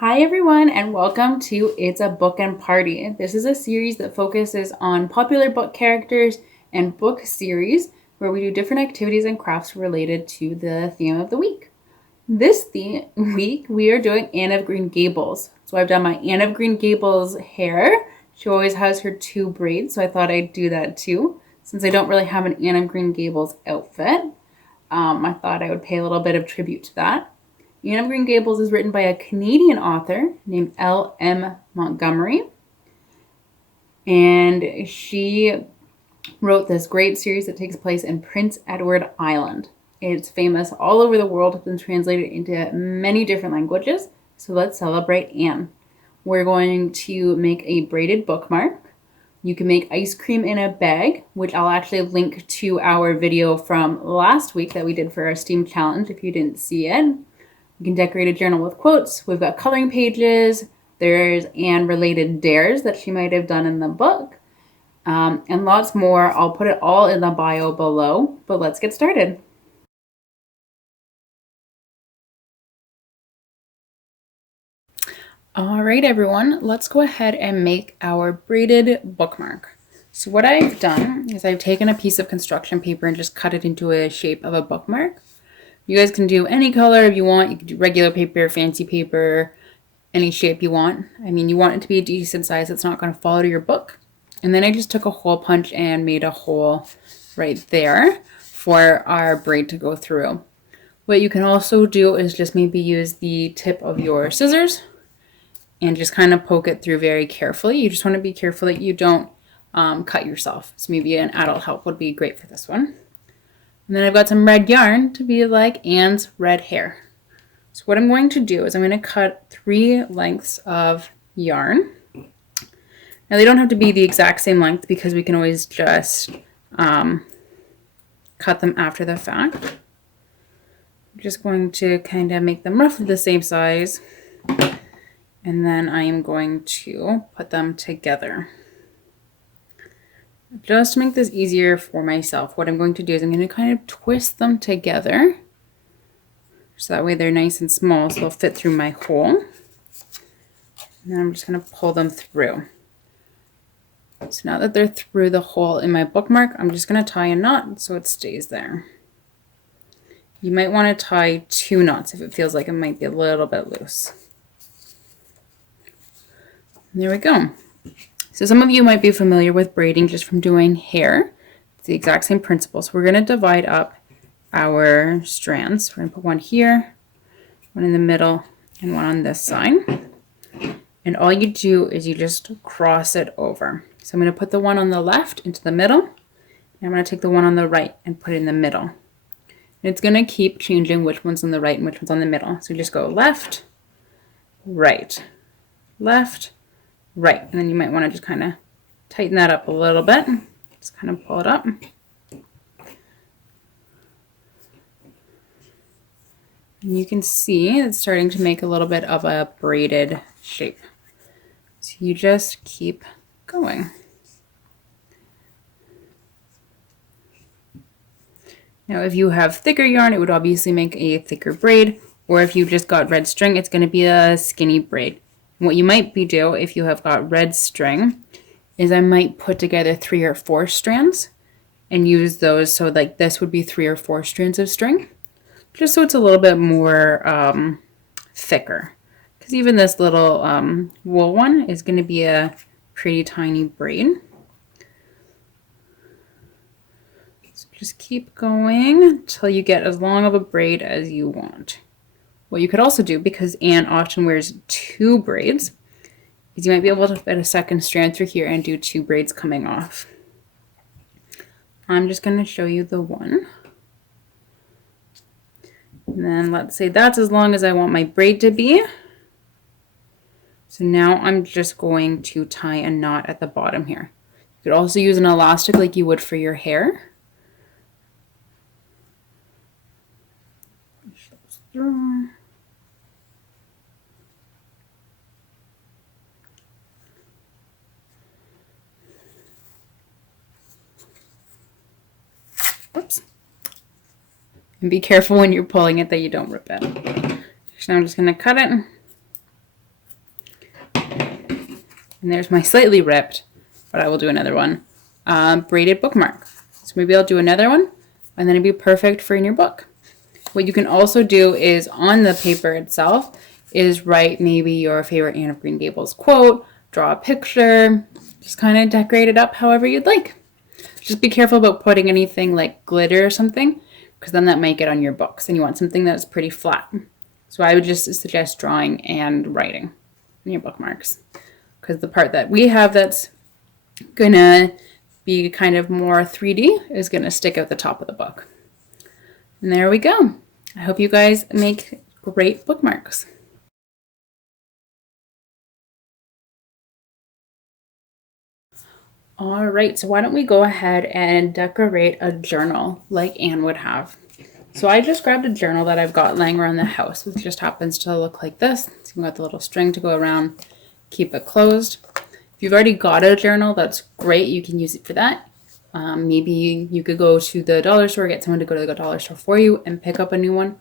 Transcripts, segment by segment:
Hi everyone and welcome to It's a Bookin' Party. This is a series that focuses on popular book characters and book series where we do different activities and crafts related to the theme of the week. This week we are doing Anne of Green Gables. So I've done my Anne of Green Gables hair. She always has her two braids, so I thought I'd do that too. Since I don't really have an Anne of Green Gables outfit, I thought I would pay a little bit of tribute to that. Anne of Green Gables is written by a Canadian author named L.M. Montgomery. And she wrote this great series that takes place in Prince Edward Island. It's famous all over the world. It's been translated into many different languages. So let's celebrate Anne. We're going to make a braided bookmark. You can make ice cream in a bag, which I'll actually link to our video from last week that we did for our STEAM challenge if you didn't see it. You can decorate a journal with quotes. We've got coloring pages. There's Anne related dares that she might have done in the book. And lots more. I'll put it all in the bio below, but let's get started. All right, everyone, let's go ahead and make our braided bookmark. So what I've done is I've taken a piece of construction paper and just cut it into a shape of a bookmark. You guys can do any color if you want. You can do regular paper, fancy paper, any shape you want. I mean, you want it to be a decent size. It's not going to fall out of your book. And then I just took a hole punch and made a hole right there for our braid to go through. What you can also do is just maybe use the tip of your scissors and just kind of poke it through very carefully. You just want to be careful that you don't cut yourself. So maybe an adult help would be great for this one. And then I've got some red yarn to be like Anne's red hair. So what I'm going to do is I'm going to cut 3 lengths of yarn. Now they don't have to be the exact same length because we can always just cut them after the fact. I'm just going to kind of make them roughly the same size. And then I am going to put them together. Just to make this easier for myself, what I'm going to do is I'm going to kind of twist them together. So that way they're nice and small, so they'll fit through my hole. And then I'm just going to pull them through. So now that they're through the hole in my bookmark, I'm just going to tie a knot so it stays there. You might want to tie 2 knots if it feels like it might be a little bit loose. And there we go. So some of you might be familiar with braiding just from doing hair. It's the exact same principle. So we're going to divide up our strands. We're going to put one here, one in the middle, and one on this side. And all you do is you just cross it over. So I'm going to put the one on the left into the middle. And I'm going to take the one on the right and put it in the middle. And it's going to keep changing which one's on the right and which one's on the middle. So you just go left, right, left, right. And then you might want to just kind of tighten that up a little bit. Just kind of pull it up. And you can see it's starting to make a little bit of a braided shape. So you just keep going. Now if you have thicker yarn, it would obviously make a thicker braid. Or if you've just got red string, it's going to be a skinny braid. What you might do if you have got red string is I might put together 3 or 4 strands and use those. So like this would be 3 or 4 strands of string, just so it's a little bit more thicker. Because even this little wool one is going to be a pretty tiny braid. So just keep going until you get as long of a braid as you want. What you could also do, because Anne often wears 2 braids, is you might be able to fit a second strand through here and do 2 braids coming off. I'm just going to show you the one. And then let's say that's as long as I want my braid to be. So now I'm just going to tie a knot at the bottom here. You could also use an elastic like you would for your hair. Oops. And be careful when you're pulling it that you don't rip it. So I'm just going to cut it. And there's my slightly ripped, but I will do another one, braided bookmark. So maybe I'll do another one, and then it'd be perfect for in your book. What you can also do is on the paper itself is write maybe your favorite Anne of Green Gables quote, draw a picture, just kind of decorate it up however you'd like. Just be careful about putting anything like glitter or something, because then that might get on your books and you want something that's pretty flat. So I would just suggest drawing and writing in your bookmarks, because the part that we have that's gonna be kind of more 3D is gonna stick out the top of the book. And there we go. I hope you guys make great bookmarks. All right, so why don't we go ahead and decorate a journal like Anne would have. So I just grabbed a journal that I've got laying around the house. It just happens to look like this. So you've got the little string to go around, keep it closed. If you've already got a journal, that's great. You can use it for that. Maybe you could go to the dollar store, get someone to go to the dollar store for you and pick up a new one.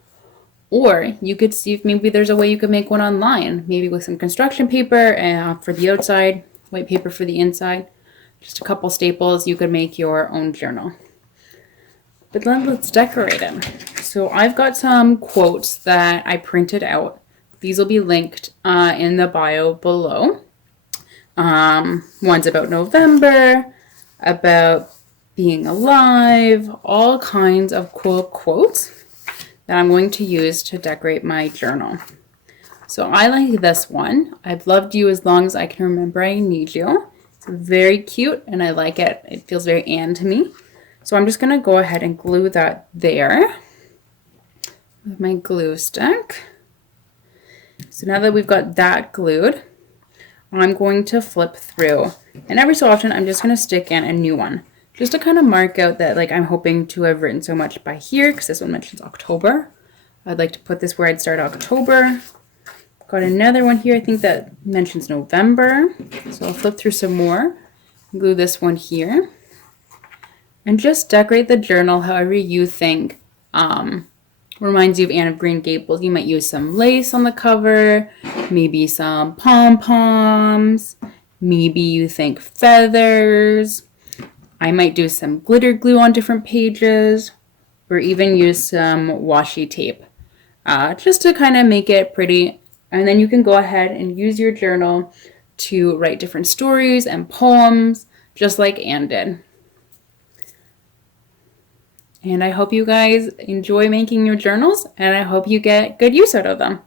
Or you could see if maybe there's a way you could make one online, maybe with some construction paper for the outside, white paper for the inside. Just a couple staples, you could make your own journal. But then let's decorate it. So I've got some quotes that I printed out. These will be linked in the bio below. One's about November, about being alive, all kinds of cool quotes that I'm going to use to decorate my journal. So I like this one. I've loved you as long as I can remember I need you. Very cute, and I like it. It feels very Anne to me. So I'm just going to go ahead and glue that there with my glue stick. So now that we've got that glued, I'm going to flip through. And every so often, I'm just going to stick in a new one. Just to kind of mark out that like I'm hoping to have written so much by here, because this one mentions October. I'd like to put this where I'd start October. Got another one here, I think that mentions November. So I'll flip through some more, glue this one here, and just decorate the journal however you think reminds you of Anne of Green Gables. You might use some lace on the cover, maybe some pom-poms, maybe you think feathers. I might do some glitter glue on different pages, or even use some washi tape just to kind of make it pretty. And then you can go ahead and use your journal to write different stories and poems, just like Anne did. And I hope you guys enjoy making your journals, and I hope you get good use out of them.